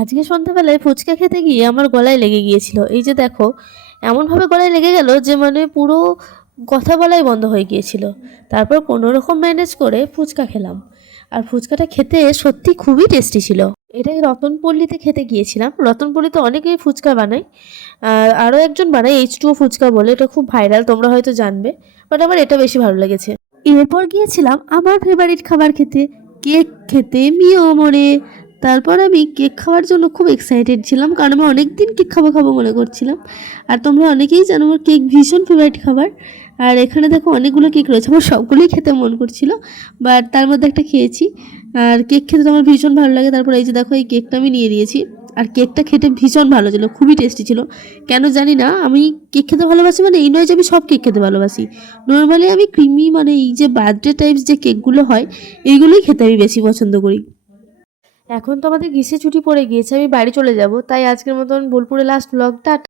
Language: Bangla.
আজকে সন্ধ্যাবেলায় ফুচকা খেতে গিয়ে আমার গলায় লেগে গিয়েছিল। এই যে দেখো, এমনভাবে গলায় লেগে গেল যে মানে পুরো কথা বলাই বন্ধ হয়ে গিয়েছিল। তারপর কোনো রকম ম্যানেজ করে ফুচকা খেলাম। আর ফুচকাটা খেতে সত্যি খুবই টেস্টি ছিল। এটাই রতনপল্লীতে খেতে গিয়েছিলাম। রতনপল্লীতে অনেকেই ফুচকা বানায়। আর আরও একজন বানায় H2O ফুচকা বলে, এটা খুব ভাইরাল, তোমরা হয়তো জানবে। বাট আমার এটা বেশি ভালো লেগেছে। এরপর গিয়েছিলাম আমার ফেভারিট খাবার খেতে, কেক খেতে মিয়মরে। তারপর আমি কেক খাওয়ার জন্য খুব এক্সাইটেড ছিলাম, কারণ আমি অনেক দিন কেক খাবো খাবো মনে করছিলাম। আর তোমরা অনেকেই জানো আমার কেক ভীষণ ফেভারিট খাবার। আর এখানে দেখো অনেকগুলো কেক রয়েছে, আমার সবগুলোই খেতে মন করছিল, বাট তার মধ্যে একটা খেয়েছি। আর কেক খেতে তো আমার ভীষণ ভালো লাগে। তারপর এই যে দেখো, এই কেকটা আমি নিয়ে নিয়েছি। আর কেকটা খেতে ভীষণ ভালো ছিল, খুবই টেস্টি ছিল। কেন জানি না, আমি কেক খেতে ভালোবাসি মানে এই নয় যে আমি সব কেক খেতে ভালোবাসি। নর্মালি আমি ক্রিমি মানে এই যে বার্থডে টাইপস যে কেকগুলো হয়, এইগুলোই খেতে আমি বেশি পছন্দ করি। এখন তো আমাদের গ্রীষ্মের ছুটি পড়ে গিয়েছে, আমি বাড়ি চলে যাব। তাই আজকের মতন বোলপুরে লাস্ট ব্লগটা